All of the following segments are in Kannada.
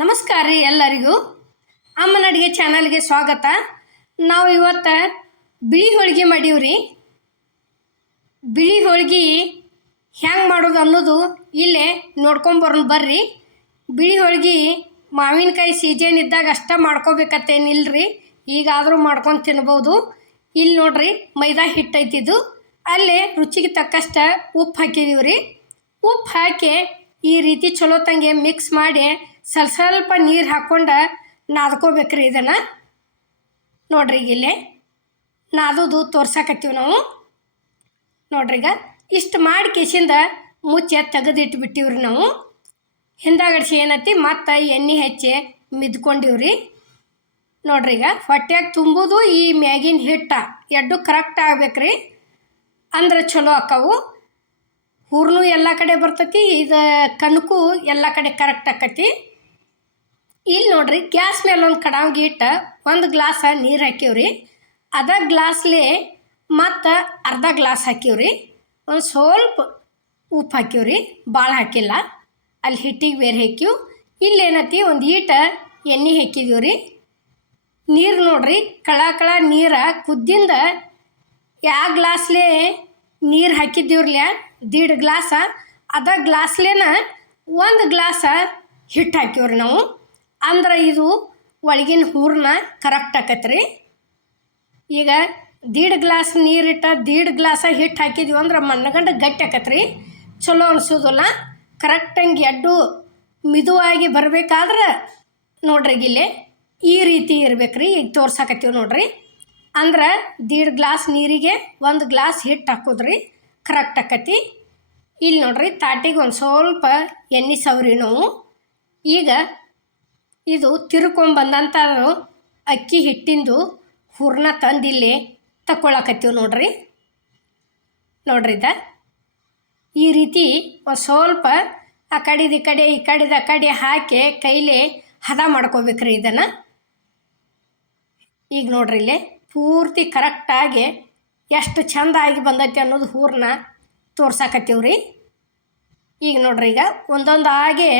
ನಮಸ್ಕಾರ ರೀ ಎಲ್ಲರಿಗೂ. ಅಮ್ಮನ ಅಡುಗೆ ಚಾನಲ್ಗೆ ಸ್ವಾಗತ. ನಾವು ಇವತ್ತು ಬಿಳಿ ಹೋಳಿಗೆ ಮಾಡೀವ್ರಿ. ಬಿಳಿ ಹೋಳಿಗೆ ಹೆಂಗೆ ಮಾಡೋದು ಅನ್ನೋದು ಇಲ್ಲೇ ನೋಡ್ಕೊಂಬರೋಣ ಬರ್ರಿ. ಬಿಳಿ ಹೋಳಿಗೆ ಮಾವಿನಕಾಯಿ ಸೀಜನ್ ಇದ್ದಾಗ ಅಷ್ಟೇ ಮಾಡ್ಕೋಬೇಕತ್ತೇನಿಲ್ಲರಿ ಈಗಾದರೂ ಮಾಡ್ಕೊಂಡು ತಿನ್ಬೋದು. ಇಲ್ಲಿ ನೋಡ್ರಿ ಮೈದಾ ಹಿಟ್ಟೈತಿದ್ದು ಅಲ್ಲೇ ರುಚಿಗೆ ತಕ್ಕಷ್ಟ ಉಪ್ಪು ಹಾಕಿದೀವಿ ರೀ ಉಪ್ಪು ಹಾಕಿ ಈ ರೀತಿ ಚಲೋ ತಂಗೆ ಮಿಕ್ಸ್ ಮಾಡಿ ಸ್ವಲ್ಪ ಸ್ವಲ್ಪ ನೀರು ಹಾಕ್ಕೊಂಡು ನಾದ್ಕೋಬೇಕ್ರಿ ಇದನ್ನು. ನೋಡ್ರಿ ಈಗ ಇಲ್ಲಿ. ನಾದೋದು ತೋರ್ಸಾಕತ್ತೀವಿ ನಾವು. ನೋಡ್ರಿ ಈಗ ಇಷ್ಟು ಮಾಡಿ ಕೇಸಿಂದ ಮುಚ್ಚೆ ತೆಗೆದಿಟ್ಟು ರೀ ನಾವು. ಹಿಂದಾಗಡ್ಸಿ ಏನತ್ತಿ, ಮತ್ತು ಎಣ್ಣೆ ಹೆಚ್ಚಿ ಮಿದ್ಕೊಂಡಿವ್ರಿ. ನೋಡ್ರಿ ಈಗ ಹೊಟ್ಟೆಯಾಗಿ ತುಂಬೋದು ಈ ಮ್ಯಾಗಿನ ಹಿಟ್ಟ. ಎಡ್ಡು ಕರೆಕ್ಟ್ ಆಗ್ಬೇಕ್ರಿ. ಅಂದ್ರೆ ಚಲೋ ಅಕ್ಕವು. ಹೂರ್ನು ಎಲ್ಲ ಕಡೆ ಬರ್ತೈತಿ, ಇದು ಕಣಕು ಎಲ್ಲ ಕಡೆ ಕರೆಕ್ಟ್ ಆಕತಿ ಇಲ್ಲಿ ನೋಡ್ರಿ, ಗ್ಯಾಸ್ ಮೇಲೆ ಒಂದು ಕಡಾಂಗಿ ಇಟ್ಟು ಒಂದು ಗ್ಲಾಸ ನೀರು ಹಾಕಿವ್ರಿ ಅದ ಗ್ಲಾಸ್ಲಿ ಮತ್ತು ಅರ್ಧ ಗ್ಲಾಸ್ ಹಾಕಿವ್ರಿ ಒಂದು ಸ್ವಲ್ಪ ಉಪ್ಪು ಹಾಕಿವ್ರಿ ಭಾಳ ಹಾಕಿಲ್ಲ. ಅಲ್ಲಿ ಹಿಟ್ಟಿಗೆ ಬೇರೆ ಹಾಕಿವು ಇಲ್ಲೇನತಿ ಒಂದು ಈಟ ಎಣ್ಣೆ ಹಾಕಿದೀವಿ ರೀ ನೀರು ನೋಡ್ರಿ, ಕಳ ಕಳ ನೀರು ಕುದ್ದಿಂದ ಯಾವ ಗ್ಲಾಸ್ಲೇ ನೀರು ಹಾಕಿದ್ದೀವ್ರಲ್ಯ ದೀಡ್ ಗ್ಲಾಸ. ಅದ ಗ್ಲಾಸ್ಲೇನ ಒಂದು ಗ್ಲಾಸ ಹಿಟ್ಟು ಹಾಕಿವ್ರಿ ನಾವು. ಅಂದ್ರೆ ಇದು ಒಳಗಿನ ಹೂರ್ನ ಕರೆಕ್ಟ್ ಆಕತ್ರಿ. ಈಗ ದೀಡ್ ಗ್ಲಾಸ್ ನೀರಿಟ್ಟ ದೀಡ್ ಗ್ಲಾಸ ಹಿಟ್ಟು ಹಾಕಿದ್ವಿ ಅಂದ್ರೆ ಮಣ್ಣಗಂಡ ಗಟ್ಟಿ ಆಕತ್ರಿ. ಚಲೋ ಅನಿಸೋದಲ್ಲ. ಕರೆಕ್ಟ್ ಹಂಗೆ ಎಡ್ಡು ಮಿದುವಾಗಿ ಬರಬೇಕಾದ್ರೆ ನೋಡ್ರಿ ಇಲ್ಲಿ ಈ ರೀತಿ ಇರ್ಬೇಕ್ರಿ. ಈಗ ತೋರ್ಸಾಕತ್ತೀವಿ ನೋಡ್ರಿ. ಅಂದ್ರೆ ದೀಡ್ ಗ್ಲಾಸ್ ನೀರಿಗೆ ಒಂದು ಗ್ಲಾಸ್ ಹಿಟ್ಟು ಹಾಕೋದ್ರಿ. ಕರೆಕ್ಟ್ ಆಕತಿ. ಇಲ್ಲಿ ನೋಡ್ರಿ ತಾಟಿಗೆ ಒಂದು ಸ್ವಲ್ಪ ಎಣ್ಣೆ ಸವ್ರಿ ನಾವು. ಈಗ ಇದು ತಿರ್ಕೊಂಬಂದಂಥ ಅಕ್ಕಿ ಹಿಟ್ಟಿಂದು ಹೂರ್ಣ ತಂದಿಲ್ಲಿ ತಕ್ಕೊಳಕತ್ತೀವಿ ನೋಡ್ರಿ. ನೋಡ್ರಿ ಇದ. ಈ ರೀತಿ ಒಂದು ಸ್ವಲ್ಪ ಆ ಕಡಿದ ಈ ಕಡೆ ಈ ಕಡಿದ ಆ ಕಡೆ ಹಾಕಿ ಕೈಲಿ ಹದ ಮಾಡ್ಕೋಬೇಕ್ರಿ ಇದನ್ನು. ಈಗ ನೋಡ್ರಿ ಇಲ್ಲಿ ಪೂರ್ತಿ ಕರೆಕ್ಟಾಗಿ ಎಷ್ಟು ಚಂದ ಆಗಿ ಬಂದೈತಿ ಅನ್ನೋದು ಹೂರ್ಣ ತೋರ್ಸಾಕತ್ತೀವ್ರಿ. ಈಗ ನೋಡ್ರಿ ಈಗ ಒಂದೊಂದಾಗೆ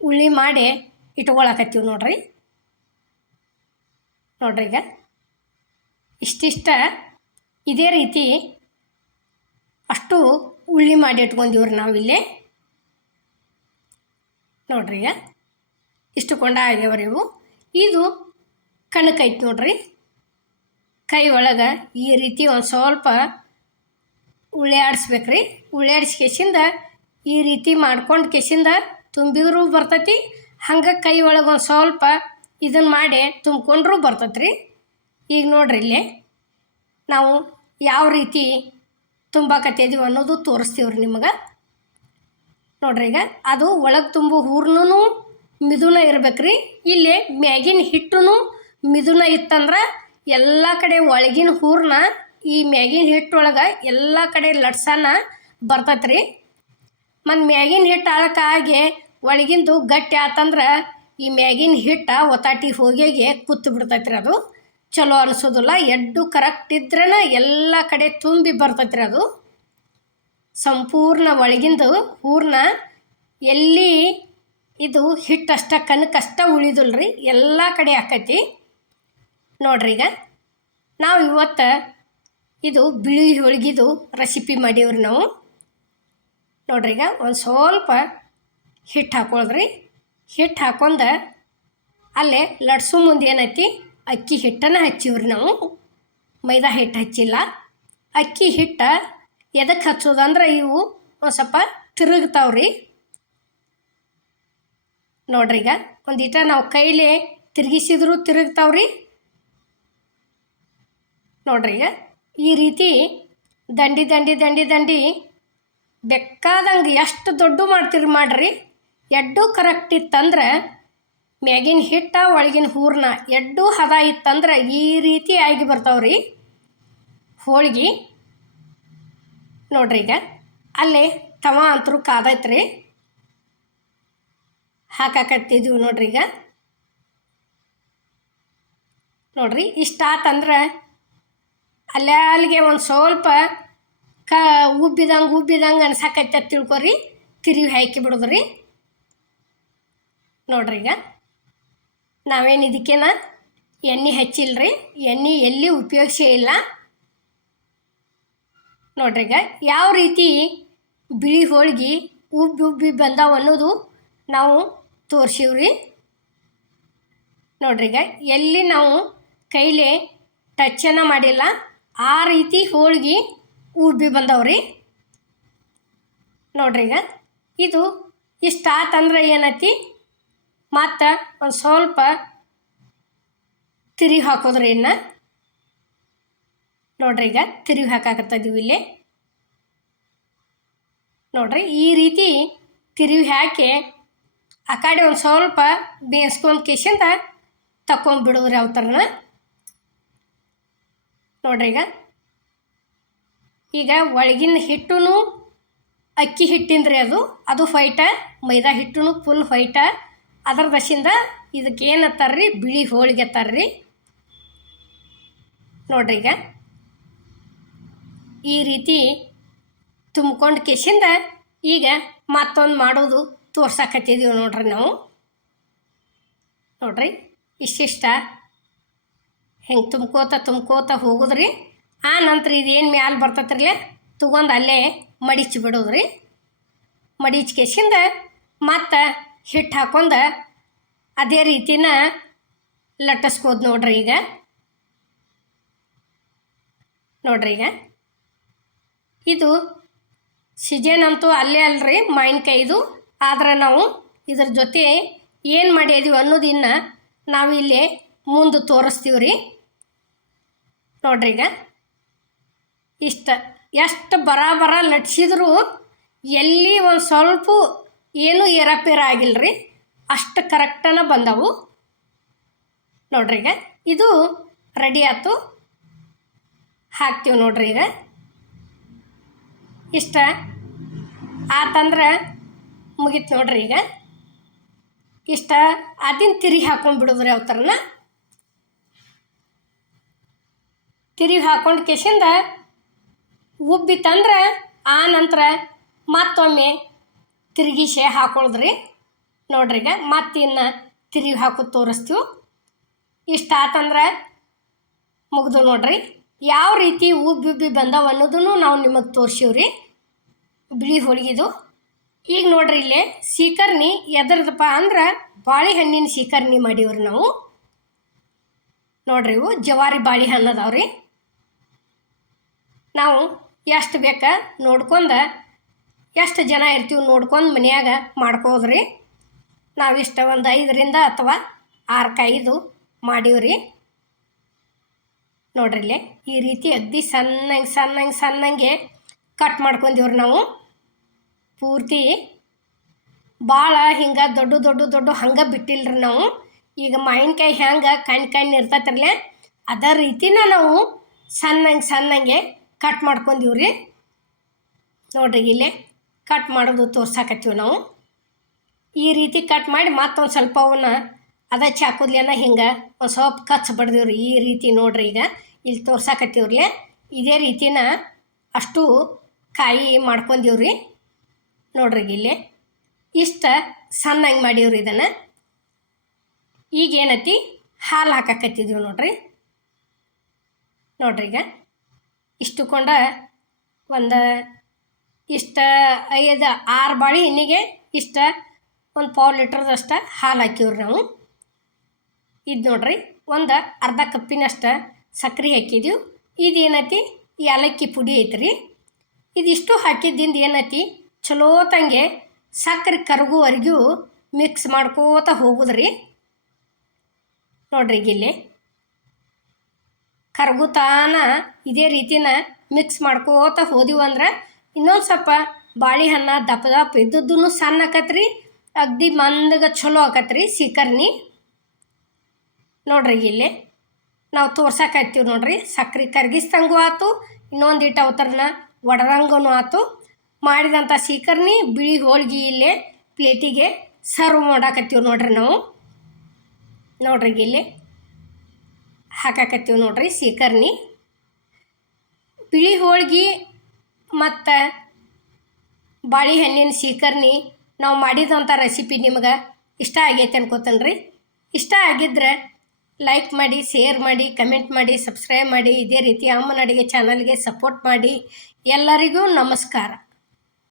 ಉಳ್ಳಿ ಮಾಡಿ ಇಟ್ಕೊಳಕತ್ತೀವಿ ನೋಡ್ರಿ. ನೋಡ್ರಿ ಈಗ. ಇಷ್ಟಿಷ್ಟ ಇದೇ ರೀತಿ ಅಷ್ಟು ಉಳ್ಳಿ ಮಾಡಿ ಇಟ್ಕೊಂಡಿವ್ರಿ ನಾವಿಲ್ಲಿ ನೋಡ್ರಿ ಈಗ. ಇಷ್ಟು ಕೊಂಡ ಆಗ್ಯಾವ್ರಿ ಇವು. ಇದು ಕಣಕೈತಿ ನೋಡ್ರಿ. ಕೈ ಒಳಗೆ ಈ ರೀತಿ ಒಂದು ಸ್ವಲ್ಪ ಉಳ್ಯಾಡಿಸ್ಬೇಕ್ರಿ ಉಳ್ಳಿ ಕೆಸಿಂದ ಈ ರೀತಿ ಮಾಡ್ಕೊಂಡು ಕೆಸಿಂದ ತುಂಬಿದ್ರೂ ಬರ್ತೈತಿ ಹಂಗೆ ಕೈ ಒಳಗೆ ಒಂದು ಸ್ವಲ್ಪ ಇದನ್ನು ಮಾಡಿ ತುಂಬ್ಕೊಂಡ್ರೂ ರೀ ಈಗ ನೋಡ್ರಿ ಇಲ್ಲಿ, ನಾವು ಯಾವ ರೀತಿ ತುಂಬಾಕತ್ತಿದೀವಿ ಅನ್ನೋದು ತೋರಿಸ್ತೀವ್ರಿ ನಿಮಗೆ. ನೋಡ್ರಿ ಈಗ, ಅದು ಒಳಗೆ ತುಂಬು ಹೂರ್ನೂ ಮಿದುನ ರೀ ಇಲ್ಲಿ ಮ್ಯಾಗಿನ ಹಿಟ್ಟು ಮಿದುನ ಇತ್ತಂದ್ರೆ ಎಲ್ಲ ಕಡೆ ಒಳಗಿನ ಹೂರ್ನ ಈ ಮ್ಯಾಗಿನ ಹಿಟ್ಟೊಳಗೆ ಎಲ್ಲ ಕಡೆ ಲಟ್ಸನ ರೀ ಮತ್ತು ಮ್ಯಾಗಿನ ಹಿಟ್ಟು ಅಳಕಾಗಿ ಒಳಗಿಂದು ಗಟ್ಟಿ ಆತಂದ್ರೆ ಈ ಮ್ಯಾಗಿನ ಹಿಟ್ಟ ಒತ್ತಾಟಿ ಹೋಗಿಗೆ ಕೂತು ಬಿಡ್ತೈತ್ರಿ ಅದು. ಚಲೋ ಅನಿಸೋದಿಲ್ಲ, ಎಡ್ಡು ಕರೆಕ್ಟ್ ಇದ್ರೇ ಎಲ್ಲ ಕಡೆ ತುಂಬಿ ಬರ್ತೈತ್ರಿ ಅದು. ಸಂಪೂರ್ಣ ಒಳಗಿಂದು ಹೂರ್ಣ ಎಲ್ಲಿ ಇದು ಹಿಟ್ಟಷ್ಟ ಕನಕಷ್ಟ ರೀ ಎಲ್ಲ ಕಡೆ ಆಕೈತಿ. ನೋಡ್ರಿ ಈಗ, ನಾವು ಇವತ್ತು ಇದು ಬಿಳಿ ಹೋಳ್ಗಿದು ರೆಸಿಪಿ ಮಾಡೀವ್ರಿ ನಾವು. ನೋಡ್ರಿ ಈಗ, ಒಂದು ಸ್ವಲ್ಪ ಹಿಟ್ಟು ಹಾಕೊಳ್ದ್ರಿ. ಹಿಟ್ಟು ಹಾಕೊಂಡು ಅಲ್ಲೇ ಲಡ್ಸು ಮುಂದೆ ಏನೈತಿ ಅಕ್ಕಿ ಹಿಟ್ಟನ್ನು ಹಚ್ಚಿವ್ರಿ ನಾವು. ಮೈದಾ ಹಿಟ್ಟು ಹಚ್ಚಿಲ್ಲ. ಅಕ್ಕಿ ಹಿಟ್ಟು ಎದಕ್ಕೆ ಹಚ್ಚೋದಂದ್ರೆ ಇವು ಒಂದು ಸ್ವಲ್ಪ ತಿರುಗ್ತಾವ್ರಿ. ನೋಡ್ರಿ ಈಗ ಒಂದಿಟ ನಾವು ಕೈಲಿ ತಿರುಗಿಸಿದ್ರು ತಿರುಗ್ತಾವ್ರಿ. ನೋಡ್ರಿ ಈಗ ಈ ರೀತಿ ದಂಡಿ ದಂಡಿ ದಂಡಿ ದಂಡಿ ಬೇಕಾದಂಗೆ ಎಷ್ಟು ದೊಡ್ಡ ಮಾಡ್ತೀರಿ ಮಾಡ್ರಿ. ಎಡ್ಡು ಕರೆಕ್ಟ್ ಇತ್ತಂದ್ರೆ, ಮ್ಯಾಗಿನ ಹಿಟ್ಟ ಒಳಗಿನ ಹೂರ್ನ ಎಡ್ಡು ಹದ ಇತ್ತಂದ್ರೆ ಈ ರೀತಿ ಆಗಿ ಬರ್ತಾವ್ರಿ ಹೋಳಿಗೆ. ನೋಡ್ರಿ ಈಗ, ಅಲ್ಲಿ ತವ ಅಂತರೂ ಕಾದೈತ್ರಿ. ಹಾಕಾಕತ್ತಿದ್ವಿ ನೋಡ್ರಿ ಈಗ. ನೋಡ್ರಿ, ಇಷ್ಟ ಆತಂದ್ರೆ ಅಲ್ಲೇ ಅಲ್ಲಿಗೆ ಒಂದು ಸ್ವಲ್ಪ ಕ ಉಬ್ಬಿದಂಗೆ ಉಬ್ಬಿದಂಗೆ ಅನ್ಸಾಕತ್ತ ತಿಳ್ಕೊರಿ ತಿರುವಿ ಹಾಕಿ ಬಿಡೋದ್ರಿ. ನೋಡ್ರಿ ಈಗ. ನಾವೇನು ಇದಕ್ಕೇನ? ಎಣ್ಣೆ ಹಚ್ಚಿಲ್ಲ ರೀ ಎಣ್ಣೆ ಎಲ್ಲಿ ಉಪಯೋಗಿಸೇ ಇಲ್ಲ. ನೋಡ್ರಿ ಈಗ ಯಾವ ರೀತಿ ಬಿಳಿ ಹೋಳಿಗೆ ಉಬ್ಬಿ ಉಬ್ಬಿ ಬಂದಾವ ಅನ್ನೋದು ನಾವು ತೋರ್ಸೀವ್ರಿ. ನೋಡ್ರಿ ಈಗ ಎಲ್ಲಿ ನಾವು ಕೈಲಿ ಟಚ್ಚನ್ನು ಮಾಡಿಲ್ಲ, ಆ ರೀತಿ ಹೋಳಿಗೆ ಉಬ್ಬಿ ಬಂದವ್ರಿ. ನೋಡ್ರಿ ಈಗ ಇದು ಇಷ್ಟ ಆತಂದ್ರೆ ಏನೈತಿ? ಮತ್ತು ಒಂದು ಸ್ವಲ್ಪ ತಿರುಗಿ ಹಾಕೋದ್ರಿ ಇನ್ನು. ನೋಡ್ರಿ ಈಗ ತಿರುಗಿ ಹಾಕಾಕತ್ತಿದ್ದೀವಿ ಇಲ್ಲಿ. ನೋಡ್ರಿ ಈ ರೀತಿ ತಿರುವಿ ಹಾಕಿ ಆ ಕಡೆ ಒಂದು ಸ್ವಲ್ಪ ಬೇಯಿಸ್ಕೊಂಡು ಕೇಸಿಂದ ತಕೊಂಡ್ಬಿಡೋದ್ರಿ ಯಾವ ಥರನ ನೋಡ್ರಿ ಈಗ. ಈಗ ಒಳಗಿನ ಹಿಟ್ಟು ಅಕ್ಕಿ ಹಿಟ್ಟಿಂದ್ರಿ ಅದು. ಅದು ಫೈಟ, ಮೈದಾ ಹಿಟ್ಟು ಫುಲ್ ಫೈಟ ಅದ್ರ ದಶಿಂದ ಇದಕ್ಕೆ ಏನು ರೀ ಬಿಳಿ ಹೋಳಿಗೆ ತರ್ರಿ. ನೋಡ್ರಿ ಈಗ. ಈ ರೀತಿ ತುಂಬ್ಕೊಂಡು ಕೇಸಿಂದ ಈಗ ಮತ್ತೊಂದು ಮಾಡೋದು ತೋರ್ಸಾಕತ್ತಿದ್ದೀವಿ ನೋಡ್ರಿ ನಾವು. ನೋಡ್ರಿ, ಇಷ್ಟಿಷ್ಟ ಹೆಂಗೆ ತುಂಬ್ಕೋತ ತುಂಬ್ಕೋತ ಹೋಗೋದ್ರಿ. ಆ ನಂತರ ಇದೇನು ಮ್ಯಾಲೆ ಬರ್ತೈತ್ರಲ್ಲ ತೊಗೊಂಡು ಅಲ್ಲೇ ಮಡಿಚಿ ಬಿಡೋದ್ರಿ. ಮಡಿಚ್ ಕೆಸಿಂದ ಮತ್ತು ಹಿಟ್ಟು ಹಾಕೊಂಡು ಅದೇ ರೀತಿನ ಲಟ್ಟಿಸ್ಕೋದು ನೋಡ್ರಿ ಈಗ. ನೋಡ್ರಿ ಈಗ. ಇದು ಸಿಜನ್ ಅಂತೂ ಅಲ್ಲೇ ಅಲ್ರಿ ಮಾವಿನಕಾಯಿದು ಆದ್ರೆ ನಾವು ಇದ್ರ ಜೊತೆ ಏನು ಮಾಡಿದೀವಿ ಅನ್ನೋದಿನ್ನ ನಾವು ಇಲ್ಲಿ ಮುಂದೆ ತೋರಿಸ್ತೀವಿ ರೀ ನೋಡ್ರಿ ಈಗ. ಇಷ್ಟ, ಎಷ್ಟು ಬರಾಬರ ಲಟ್ಸಿದ್ರು ಎಲ್ಲಿ ಒಂದು ಸ್ವಲ್ಪ ಏನೂ ಏರಪೇರ ಆಗಿಲ್ಲ ರೀ ಅಷ್ಟು ಕರೆಕ್ಟನ ಬಂದವು. ನೋಡ್ರಿ ಈಗ, ಇದು ರೆಡಿ ಆಯ್ತು. ಹಾಕ್ತೀವಿ ನೋಡ್ರಿ ಈಗ. ಇಷ್ಟ? ಆತಂದ್ರೆ ಮುಗೀತು ನೋಡ್ರಿ ಈಗ. ಇಷ್ಟ? ಅದನ್ನ ತಿರುಗಿ ಹಾಕೊಂಡ್ಬಿಡೋದ್ರಿ ಯಾವ ಥರನ ತಿರುಗಿ ಹಾಕೊಂಡು ಕೇಸಿಂದ ಉಬ್ಬಿತ್ತಂದ್ರೆ ಆ ನಂತರ ಮತ್ತೊಮ್ಮೆ ತಿರುಗಿಸೆ ಹಾಕೊಳ್ಳೋದ್ರಿ ನೋಡ್ರಿ ಈಗ ಮತ್ತಿನ್ನು ತಿರುಗಿ ಹಾಕೋದು ತೋರಿಸ್ತೀವಿ. ಇಷ್ಟ ಆತಂದ್ರೆ ಮುಗಿದು ನೋಡ್ರಿ. ಯಾವ ರೀತಿ ಉಬ್ಬಿ ಬಂದಾವ ಅನ್ನೋದನ್ನು ನಾವು ನಿಮಗೆ ತೋರಿಸೀವ್ರಿ. ಬಿಳಿ ಹೋಳಿಗೆದು. ಈಗ ನೋಡ್ರಿ ಇಲ್ಲಿ ಸೀಕರ್ಣಿ ಎದ್ರದಪ್ಪ ಅಂದ್ರೆ ಬಾಳೆಹಣ್ಣಿನ ಸೀಕರ್ಣಿ ಮಾಡೀವ್ರಿ ನಾವು. ನೋಡ್ರಿ ಇವು ಜವಾರಿ ಬಾಳೆಹಣ್ಣು ಅದಾವ್ರಿ. ನಾವು ಎಷ್ಟು ಬೇಕಾ ನೋಡ್ಕೊಂಡ ಎಷ್ಟು ಜನ ಇರ್ತೀವಿ ನೋಡ್ಕೊಂಡು ಮನ್ಯಾಗ ಮಾಡ್ಕೋದ್ರಿ ನಾವಿಷ್ಟು ಒಂದು ಐದರಿಂದ ಅಥವಾ ಆರು ಕೈದು ಮಾಡೀವ್ರಿ. ನೋಡ್ರಿ ಇಲ್ಲಿ ಈ ರೀತಿ ಅಗ್ದಿ ಸಣ್ಣಂಗೆ ಸಣ್ಣಂಗೆ ಸಣ್ಣಂಗೆ ಕಟ್ ಮಾಡ್ಕೊಂದೀವ್ರಿ ನಾವು. ಪೂರ್ತಿ ಭಾಳ ಹಿಂಗೆ ದೊಡ್ಡ ದೊಡ್ಡ ದೊಡ್ಡ ಹಂಗೆ ಬಿಟ್ಟಿಲ್ರಿ ನಾವು. ಈಗ ಮಾವಿನಕಾಯಿ ಹೆಂಗೆ ಕಣ್ಣು ಕಣ್ಣು ಇರ್ತೈತ್ರಲ್ಲ, ಅದೇ ರೀತಿನ ನಾವು ಸಣ್ಣಂಗೆ ಸಣ್ಣಂಗೆ ಕಟ್ ಮಾಡ್ಕೊಂದೀವ್ರಿ ನೋಡ್ರಿ ಇಲ್ಲಿ ಕಟ್ ಮಾಡೋದು ತೋರ್ಸಾಕತ್ತೀವಿ ನಾವು. ಈ ರೀತಿ ಕಟ್ ಮಾಡಿ ಮತ್ತೊಂದು ಸ್ವಲ್ಪ ಅವನ್ನ ಅದ ಚಾಕುದ್ಲೇನ ಹಿಂಗೆ ಒಂದು ಸ್ವಲ್ಪ ಕಚ್ ಬಡ್ದಿವ್ರಿ. ಈ ರೀತಿ ನೋಡ್ರಿ ಈಗ. ಇಲ್ಲಿ ತೋರ್ಸಾಕತ್ತೀವ್ರಿ ಇದೇ ರೀತಿನ ಅಷ್ಟು ಕಾಯಿ ಮಾಡ್ಕೊಂಡೀವ್ರಿ ನೋಡ್ರಿ ಇಲ್ಲಿ. ಇಷ್ಟ ಸಣ್ಣಂಗೆ ಮಾಡೀವ್ರಿ ಇದನ್ನು. ಈಗ ಏನೈತಿ? ಹಾಲು ಹಾಕಕತ್ತಿದ್ವಿ ನೋಡ್ರಿ. ನೋಡ್ರಿ ಈಗ. ಇಷ್ಟು ಕೊಂಡ ಒಂದು ಇಷ್ಟ ಐದು ಆರು ಬಾಳೆ ಎಣ್ಣೆಗೆ ಇಷ್ಟ ಒಂದು ಪಾವು ಲೀಟ್ರದಷ್ಟು ಹಾಲು ಹಾಕಿವ್ರಿ ನಾವು. ಇದು ನೋಡ್ರಿ, ಒಂದು ಅರ್ಧ ಕಪ್ಪಿನಷ್ಟು ಸಕ್ರೆ ಹಾಕಿದ್ದೀವಿ ಇದು ಏನೈತಿ? ಏಲಕ್ಕಿ ಪುಡಿ ಐತ್ರಿ. ಇದಿಷ್ಟು ಹಾಕಿದ್ದಿಂದ ಏನೈತಿ? ಚಲೋತಂಗೆ ಸಕ್ಕರೆ ಕರಗುವರೆಗೂ ಮಿಕ್ಸ್ ಮಾಡ್ಕೋತ ಹೋಗುದ್ರಿ. ನೋಡ್ರಿ ಇಲ್ಲಿ. ಕರಗುತಾನ ಇದೇ ರೀತಿನ ಮಿಕ್ಸ್ ಮಾಡ್ಕೋತ ಹೋದಿವಿ ಅಂದ್ರೆ ಇನ್ನೊಂದು ಸ್ವಲ್ಪ ಬಾಳೆಹಣ್ಣು ದಪ್ಪ ದಪ್ಪ ಇದ್ದದ್ದು ಸಣ್ಣ ಆಕತ್ರಿ, ಅಗ್ದಿ ಮಂದಗ ಚಲೋ ಆಕತ್ರಿ ಸೀಕರ್ಣಿ ನೋಡ್ರಿ ಇಲ್ಲಿ, ನಾವು ತೋರ್ಸಕತ್ತೀವಿ ನೋಡ್ರಿ, ಸಕ್ರೆ ಕರ್ಗಿಸ್ದಂಗೂ ಆಯ್ತು ಇನ್ನೊಂದು ಇಟ್ಟು ಅವತರನ ಒಡದಂಗೂ ಆಯ್ತು ಮಾಡಿದಂಥ ಸೀಕರ್ಣಿ ಬಿಳಿ ಹೋಳ್ಗೆ ಇಲ್ಲಿ ಪ್ಲೇಟಿಗೆ ಸರ್ವ್ ಮಾಡಾಕತ್ತೀವಿ ನೋಡ್ರಿ ನಾವು. ನೋಡ್ರಿ ಇಲ್ಲಿ, ಹಾಕಾಕತ್ತೀವಿ ನೋಡ್ರಿ ಸೀಕರ್ಣಿ ಬಿಳಿ ಹೋಳ್ಗೆ ಮತ್ತು ಬಾಳೆಹಣ್ಣಿನ ಸೀಕರ್ಣಿ ನಾವು ಮಾಡಿದಂಥ ರೆಸಿಪಿ ನಿಮ್ಗೆ ಇಷ್ಟ ಆಗೈತೆ ಅನ್ಕೋತೇನೆ ರೀ ಇಷ್ಟ ಆಗಿದ್ದರೆ ಲೈಕ್ ಮಾಡಿ ಶೇರ್ ಮಾಡಿ ಕಮೆಂಟ್ ಮಾಡಿ ಸಬ್ಸ್ಕ್ರೈಬ್ ಮಾಡಿ. ಇದೇ ರೀತಿ ಅಮ್ಮನ ಅಡುಗೆ ಚಾನಲ್ಗೆ ಸಪೋರ್ಟ್ ಮಾಡಿ. ಎಲ್ಲರಿಗೂ ನಮಸ್ಕಾರ.